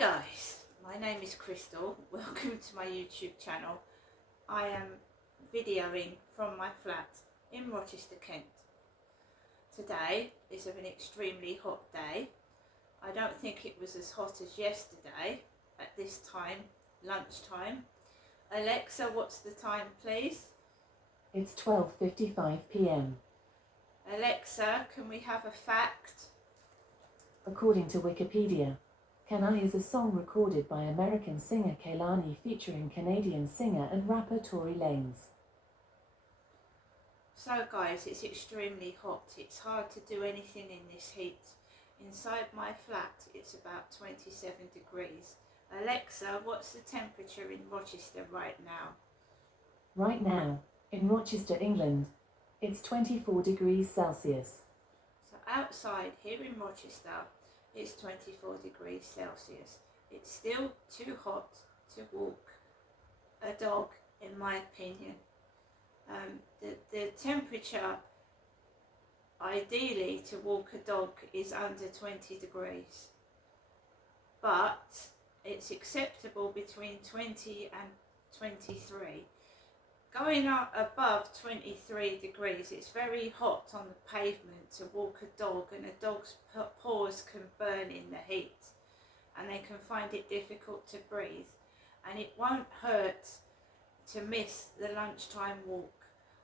guys, my name is Crystal. Welcome to my YouTube channel. I am videoing from my flat in Rochester, Kent. Today is an extremely hot day. I don't think it was as hot as yesterday at this time, lunchtime. Alexa, what's the time please? It's 12:55 p.m. Alexa, can we have a fact? According to Wikipedia, Can I is a song recorded by American singer Kehlani featuring Canadian singer and rapper Tory Lanez. So guys, it's extremely hot. It's hard to do anything in this heat. Inside my flat, it's about 27 degrees. Alexa, what's the temperature in Rochester right now? Right now, in Rochester, England, it's 24 degrees Celsius. So outside here in Rochester, it's 24 degrees Celsius. It's still too hot to walk a dog, in my opinion. The temperature ideally to walk a dog is under 20 degrees, but it's acceptable between 20 and 23. Going up above 23 degrees, it's very hot on the pavement to walk a dog, and a dog's paws can burn in the heat and they can find it difficult to breathe, and it won't hurt to miss the lunchtime walk.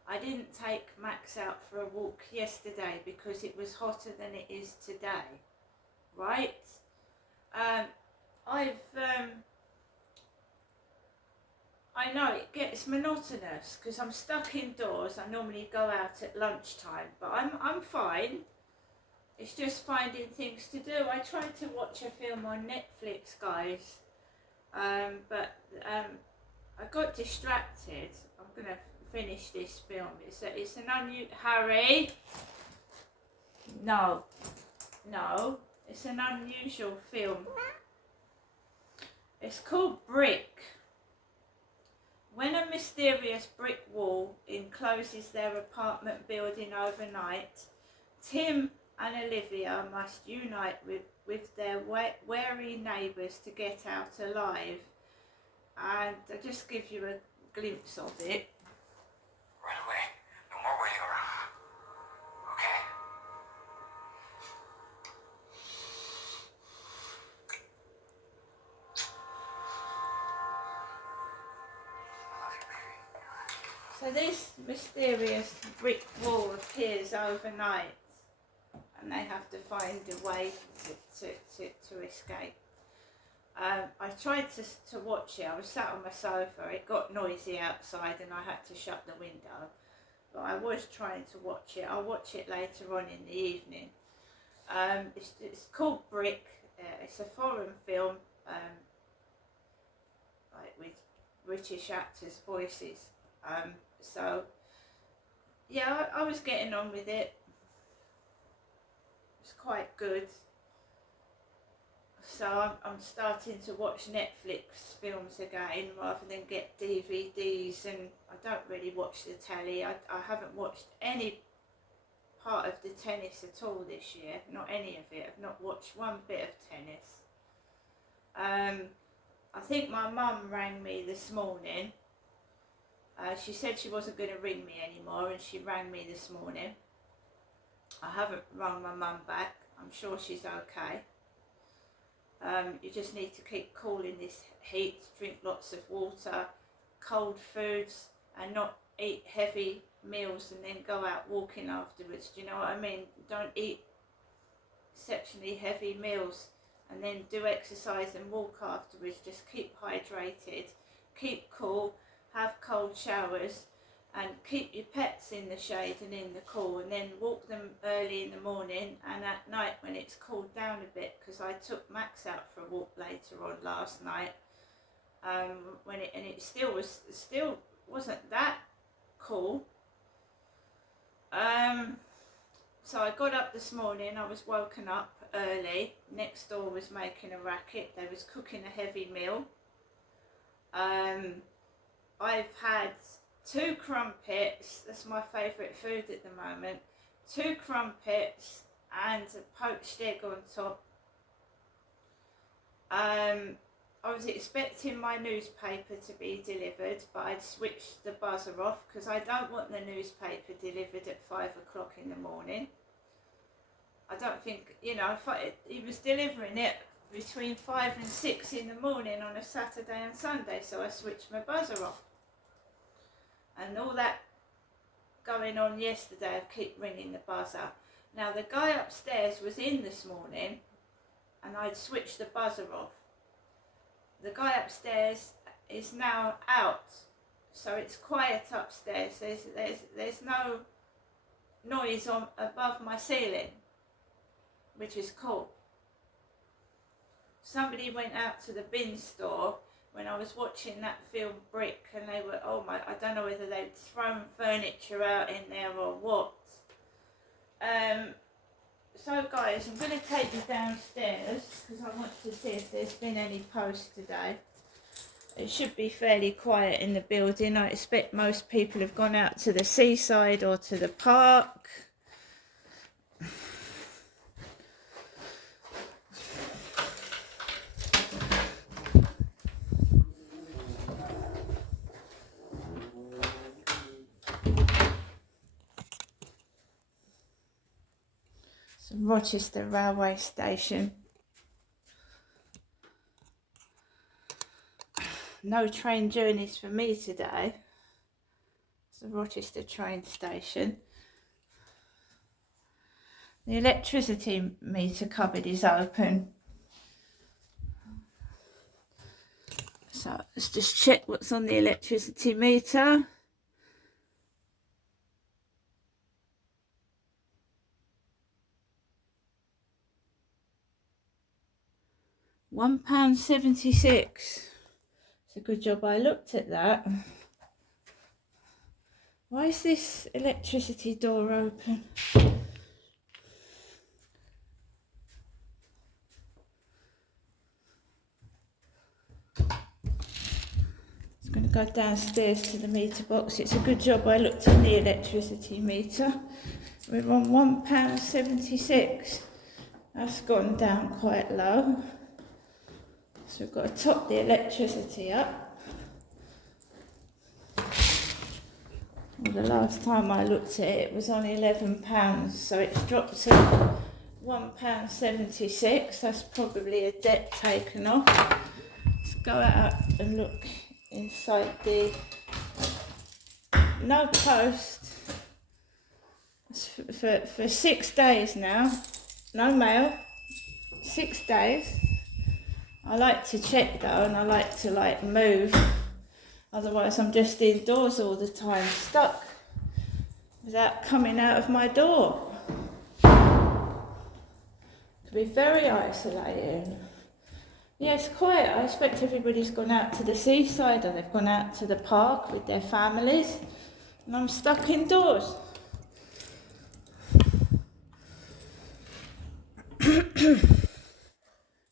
I didn't take Max out for a walk yesterday because it was hotter than it is today, right? I know it gets monotonous because I'm stuck indoors. I normally go out at lunchtime, but I'm fine. It's just finding things to do. I tried to watch a film on Netflix, guys, but I got distracted. I'm gonna finish this film. It's an Harry. No, it's an unusual film. It's called Brick. When a mysterious brick wall encloses their apartment building overnight, Tim and Olivia must unite with their wary neighbours to get out alive. And I'll just give you a glimpse of it. Right away. No more waiting around. Okay. I love you, baby. So this mysterious brick wall appears overnight, and they have to find a way to escape. I tried to watch it. I was sat on my sofa. It got noisy outside and I had to shut the window. But I was trying to watch it. I'll watch it later on in the evening. It's called Brick. It's a foreign film, like with British actors' voices. So yeah, I was getting on with it. It's quite good. So I'm starting to watch Netflix films again rather than get DVDs, and I don't really watch the telly. I haven't watched any part of the tennis at all this year, not any of it. I've not watched one bit of tennis. I think my mum rang me this morning. She said she wasn't going to ring me anymore, and she rang me this morning. I haven't rung my mum back. I'm sure she's okay. You just need to keep cool in this heat, drink lots of water, cold foods, and not eat heavy meals and then go out walking afterwards. Do you know what I mean? Don't eat exceptionally heavy meals and then do exercise and walk afterwards. Just keep hydrated, keep cool, have cold showers, and keep your pets in the shade and in the cool, and then walk them early in the morning and at night when it's cooled down a bit, because I took Max out for a walk later on last night, it still wasn't that cool. So I got up this morning. I was woken up early. Next door was making a racket. They was cooking a heavy meal. I've had 2 crumpets, that's my favourite food at the moment, 2 crumpets and a poached egg on top. I was expecting my newspaper to be delivered, but I'd switched the buzzer off because I don't want the newspaper delivered at 5 o'clock in the morning. I don't think, you know, he was delivering it between 5 and 6 in the morning on a Saturday and Sunday, so I switched my buzzer off. And all that going on yesterday, I keep ringing the buzzer. Now the guy upstairs was in this morning and I'd switched the buzzer off. The guy upstairs is now out, so it's quiet upstairs. There's no noise on above my ceiling, which is cool. Somebody went out to the bin store when I was watching that film Brick, and they were, oh my, I don't know whether they'd thrown furniture out in there or what. So guys, I'm going to take you downstairs because I want to see if there's been any post today. It should be fairly quiet in the building. I expect most people have gone out to the seaside or to the park. Rochester railway station. No train journeys for me today. It's the Rochester train station. The electricity meter cupboard is open. So let's just check what's on the electricity meter. £1.76. It's a good job I looked at that. Why is this electricity door open? I'm going to go downstairs to the meter box. It's a good job I looked at the electricity meter. We're on £1.76. That's gone down quite low. So we've got to top the electricity up. Well, the last time I looked at it, it was on £11, so it's dropped to £1.76. That's probably a debt taken off. Let's go out and look inside the... No post. It's for 6 days now. No mail. 6 days. I like to check though, and I like to move. Otherwise I'm just indoors all the time, stuck without coming out of my door. Could be very isolating. Yeah, it's quiet. I expect everybody's gone out to the seaside or they've gone out to the park with their families, and I'm stuck indoors.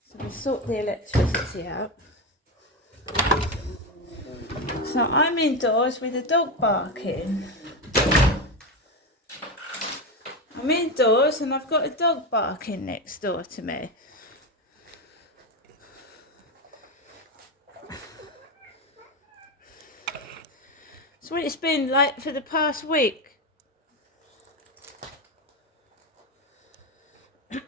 So we sort the electricity out. So I'm indoors with a dog barking. I'm indoors and I've got a dog barking next door to me. That's what it's been like for the past week. That's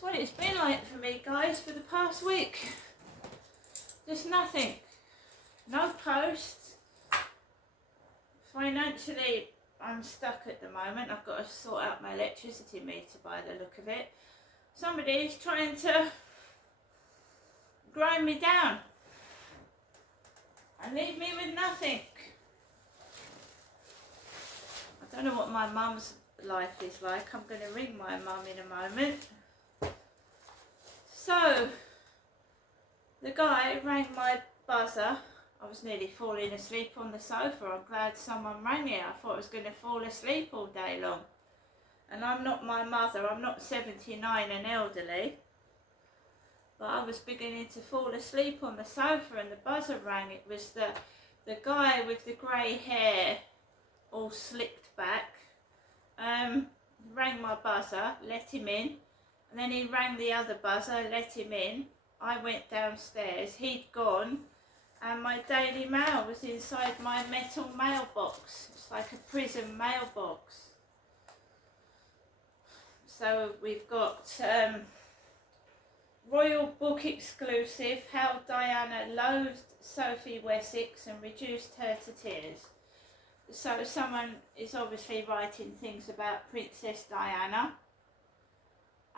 what it's been like for me, guys, for the past week. There's nothing. No post. Financially, I'm stuck at the moment. I've got to sort out my electricity meter by the look of it. Somebody is trying to grind me down and leave me with nothing. I don't know what my mum's life is like. I'm going to ring my mum in a moment. So, the guy rang my buzzer. I was nearly falling asleep on the sofa. I'm glad someone rang me. I thought I was going to fall asleep all day long. And I'm not my mother. I'm not 79 and elderly. But I was beginning to fall asleep on the sofa and the buzzer rang. It was the guy with the grey hair all slicked back. Rang my buzzer, let him in. And then he rang the other buzzer, let him in. I went downstairs, he'd gone, and my Daily Mail was inside my metal mailbox. It's like a prison mailbox. So we've got Royal Book exclusive, How Diana Loathed Sophie Wessex and Reduced Her to Tears. So someone is obviously writing things about Princess Diana,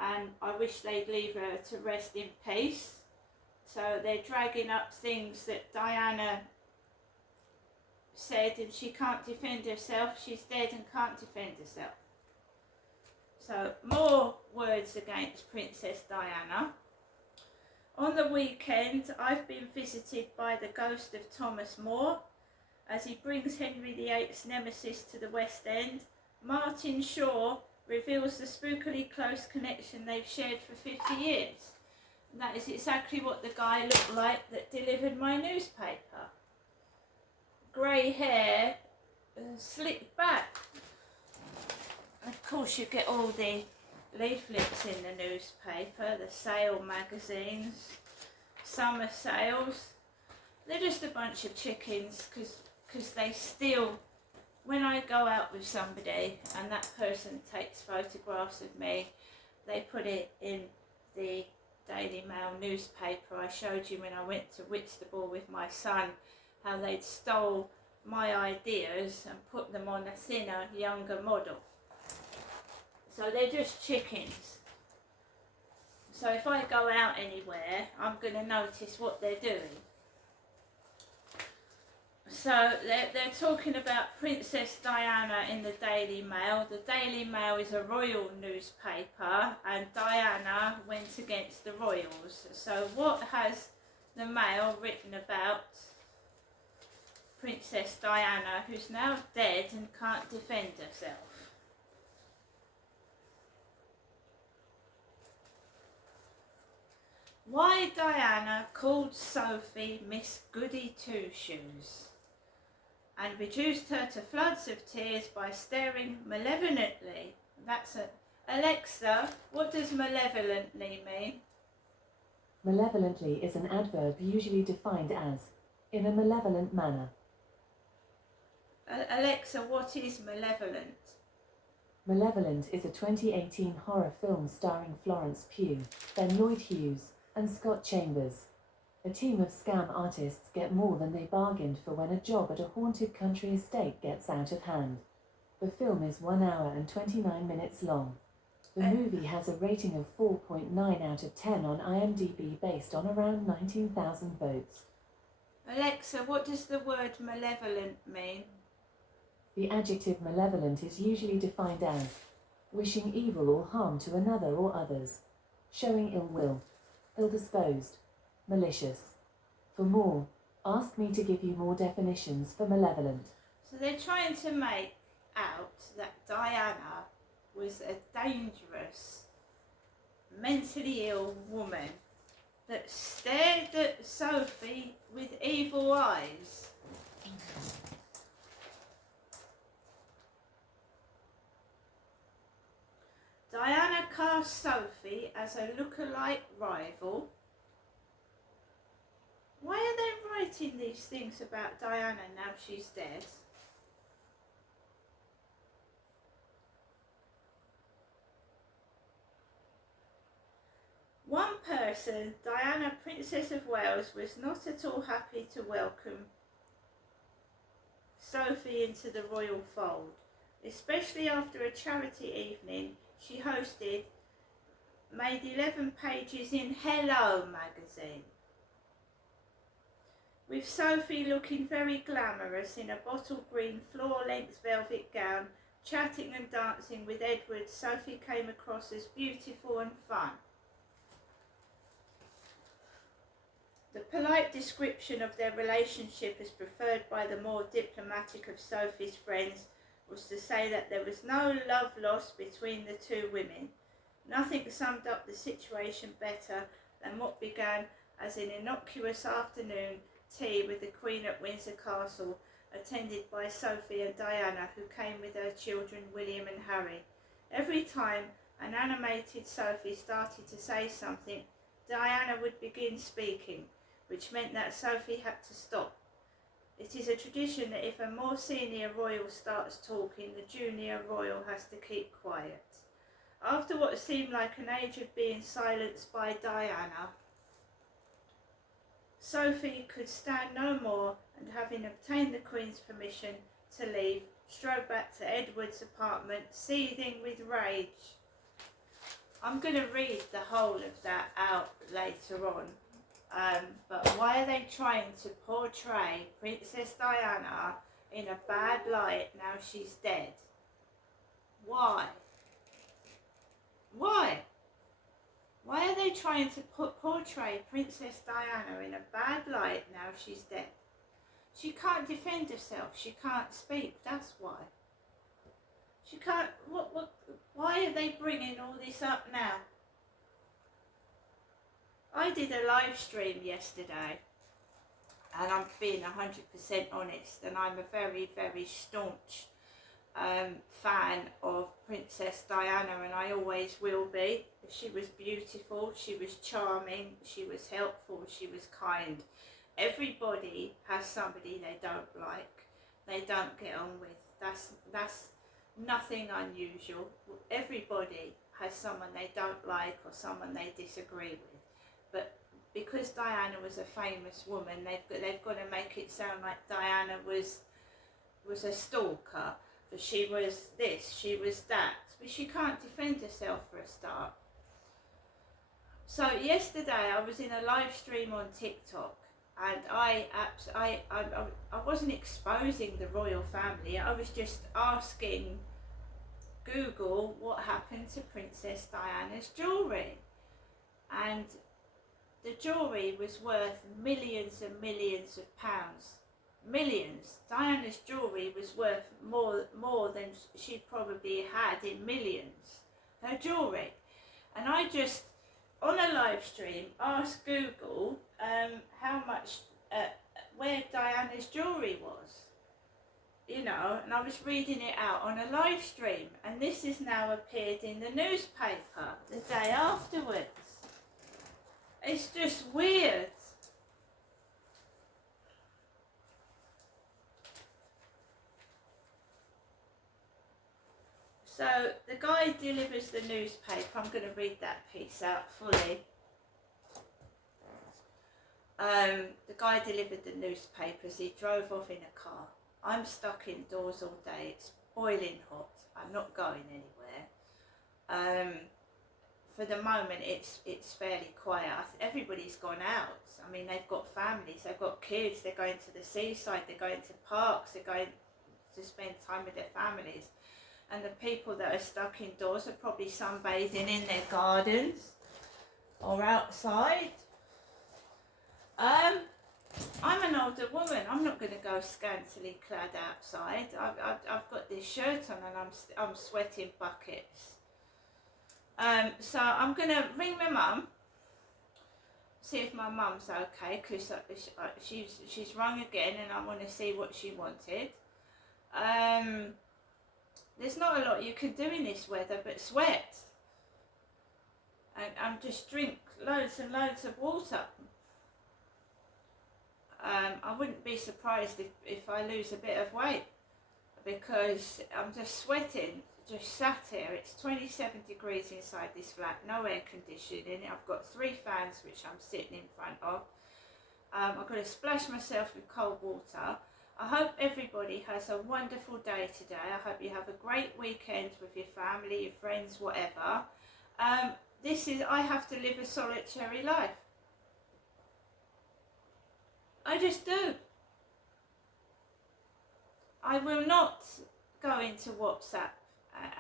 and I wish they'd leave her to rest in peace. So they're dragging up things that Diana said, and she can't defend herself. She's dead and can't defend herself. So more words against Princess Diana. On the weekend, I've been visited by the ghost of Thomas More as he brings Henry VIII's nemesis to the West End. Martin Shaw reveals the spookily close connection they've shared for 50 years. And that is exactly what the guy looked like that delivered my newspaper. Grey hair, slicked back. And of course you get all the leaflets in the newspaper, the sale magazines, summer sales. They're just a bunch of chickens because they steal. When I go out with somebody and that person takes photographs of me, they put it in the Daily Mail newspaper. I showed you when I went to Whitstable with my son how they'd stole my ideas and put them on a thinner, younger model. So they're just chickens. So if I go out anywhere, I'm going to notice what they're doing. So they're talking about Princess Diana in the Daily Mail. The Daily Mail is a royal newspaper and Diana went against the royals. So what has the Mail written about Princess Diana, who's now dead and can't defend herself? Why Diana called Sophie Miss Goody Two-Shoes and reduced her to floods of tears by staring malevolently. That's it. Alexa, what does malevolently mean? Malevolently is an adverb usually defined as in a malevolent manner. Alexa, what is malevolent? Malevolent is a 2018 horror film starring Florence Pugh, Ben Lloyd Hughes, and Scott Chambers. A team of scam artists get more than they bargained for when a job at a haunted country estate gets out of hand. The film is 1 hour and 29 minutes long. The movie has a rating of 4.9 out of 10 on IMDb based on around 19,000 votes. Alexa, what does the word malevolent mean? The adjective malevolent is usually defined as wishing evil or harm to another or others, showing ill will, ill-disposed, malicious. For more, ask me to give you more definitions for malevolent. So they're trying to make out that Diana was a dangerous, mentally ill woman that stared at Sophie with evil eyes. Diana cast Sophie as a lookalike rival. Why are they writing these things about Diana now she's dead? One person, Diana, Princess of Wales, was not at all happy to welcome Sophie into the royal fold, especially after a charity evening she hosted, made 11 pages in Hello magazine, with Sophie looking very glamorous in a bottle green floor-length velvet gown, chatting and dancing with Edward. Sophie came across as beautiful and fun. The polite description of their relationship as preferred by the more diplomatic of Sophie's friends was to say that there was no love lost between the two women. Nothing summed up the situation better than what began as an innocuous afternoon tea with the Queen at Windsor Castle, attended by Sophie and Diana, who came with her children William and Harry. Every time and animated Sophie started to say something, Diana would begin speaking, which meant that Sophie had to stop. It is a tradition that if a more senior royal starts talking, the junior royal has to keep quiet. After what seemed like an age of being silenced by Diana, Sophie could stand no more, and having obtained the Queen's permission to leave, strode back to Edward's apartment, seething with rage. I'm going to read the whole of that out later on, but why are they trying to portray Princess Diana in a bad light now she's dead? Why? Why? Why are they trying to portray Princess Diana in a bad light now she's dead? She can't defend herself. She can't speak. That's why. She can't. Why are they bringing all this up now? I did a live stream yesterday, and I'm being 100% honest, and I'm a very, very staunch fan of Princess Diana, and I always will be. She was beautiful, she was charming, she was helpful, she was kind. Everybody has somebody they don't like, they don't get on with. That's nothing unusual. Everybody has someone they don't like or someone they disagree with. But because Diana was a famous woman, they've got to make it sound like Diana was a stalker. She was this, she was that, but she can't defend herself for a start. So yesterday I was in a live stream on TikTok, and I wasn't exposing the royal family. I was just asking Google what happened to Princess Diana's jewellery, and the jewellery was worth millions and millions of pounds. Millions. Diana's jewellery was worth more than she probably had in millions. Her jewellery. And I just, on a live stream, asked Google how much, where Diana's jewellery was. You know, and I was reading it out on a live stream. And this has now appeared in the newspaper the day afterwards. It's just weird. So the guy delivers the newspaper. I'm going to read that piece out fully. The guy delivered the newspapers. He drove off in a car. I'm stuck indoors all day. It's boiling hot. I'm not going anywhere. For the moment, it's fairly quiet. Everybody's gone out. I mean, they've got families. They've got kids. They're going to the seaside. They're going to parks. They're going to spend time with their families. And the people that are stuck indoors are probably sunbathing in their gardens or outside. I'm an older woman. I'm not going to go scantily clad outside. I've got this shirt on and I'm sweating buckets. So I'm going to ring my mum, see if my mum's okay, because she's rung again and I want to see what she wanted. There's not a lot you can do in this weather but sweat and just drink loads and loads of water. I wouldn't be surprised if I lose a bit of weight, because I'm just sweating, just sat here. It's 27 degrees inside this flat, no air conditioning. I've got 3 fans which I'm sitting in front of. I've got to splash myself with cold water. I hope everybody has a wonderful day today. I hope you have a great weekend with your family, your friends, whatever. I have to live a solitary life. I just do. I will not go into WhatsApp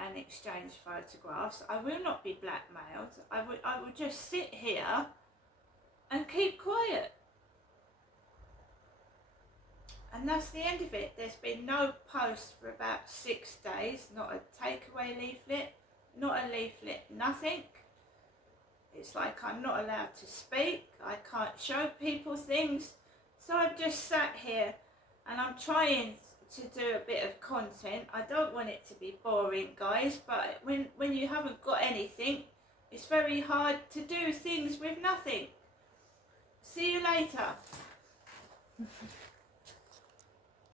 and exchange photographs. I will not be blackmailed. I would just sit here and keep quiet. And that's the end of it. There's been no post for about 6 days. Not a takeaway leaflet, not a leaflet, nothing. It's like I'm not allowed to speak. I can't show people things. So I've just sat here and I'm trying to do a bit of content. I don't want it to be boring, guys, but when you haven't got anything, it's very hard to do things with nothing. See you later.